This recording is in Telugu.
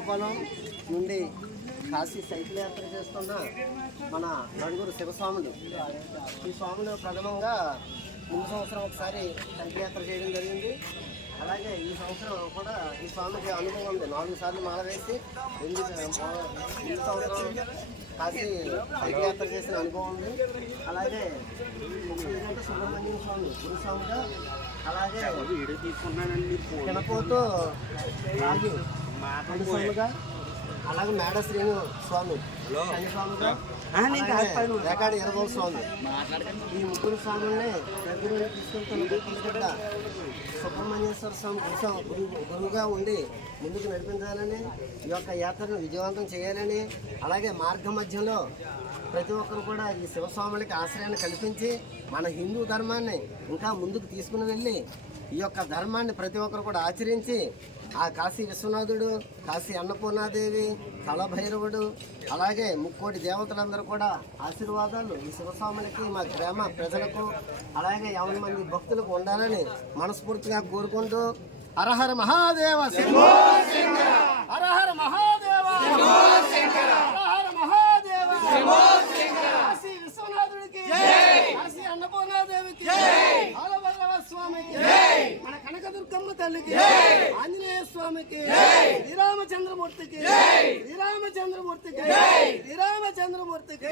రావులపాలెం నుండి కాశీ సైకిల్ యాత్ర చేస్తున్న మన నలుగురు శివస్వాములు. ఈ స్వాములు ప్రథమంగా ముందు సంవత్సరం ఒకసారి సైకిల్ యాత్ర చేయడం జరిగింది. అలాగే ఈ సంవత్సరం కూడా ఈ స్వామికి అనుభవం ఉంది. నాలుగు సార్లు మాల వేసి ఎనిమిది ముందు సంవత్సరం కాశీ సైకిల్ యాత్ర చేసిన అనుభవం ఉంది. అలాగే ఏంటంటే సుబ్రహ్మణ్యం స్వామి గురుస్వామిగా అలాగే తినపోతూ రాజు రెండు అలాగే మేడ శ్రీను స్వామి. రేకాడి ఇరవై స్వామి. ఈ ముగ్గురు స్వాముల్ని దగ్గర భక్తుల సుబ్రహ్మణ్యేశ్వర స్వామి గురు గురువు- గురువుగా ఉండి ముందుకు నడిపించాలని ఈ యొక్క యాత్రను విజయవంతం చేయాలని అలాగే మార్గ మధ్యలో ప్రతి ఒక్కరు కూడా ఈ శివస్వాములకి ఆశ్రయాన్ని కల్పించి మన హిందూ ధర్మాన్ని ఇంకా ముందుకు తీసుకుని వెళ్ళి ఈ యొక్క ధర్మాన్ని ప్రతి ఒక్కరు కూడా ఆచరించి ఆ కాశీ విశ్వనాథుడు కాశీ అన్నపూర్ణాదేవి కళభైరవుడు అలాగే ముక్కోటి దేవతలందరూ కూడా ఆశీర్వాదాలు ఈ శివస్వాములకి మా గ్రామ ప్రజలకు అలాగే యావన మంది భక్తులకు ఉండాలని మనస్ఫూర్తిగా కోరుకుంటూ హరహర మహాదేవ శంభో హరహర మహాదేవ హరహర మహాదేవ కాశీ విశ్వనాథుడికి కాశీ అన్నపూర్ణాదేవికి బాలభైరవ స్వామికి మన కనకదుర్గమ్మ తల్లికి ఆంజనేయ స్వామికి శ్రీరామచంద్రమూర్తికి శ్రీరామచంద్రమూర్తికి శ్రీరామచంద్రమూర్తికి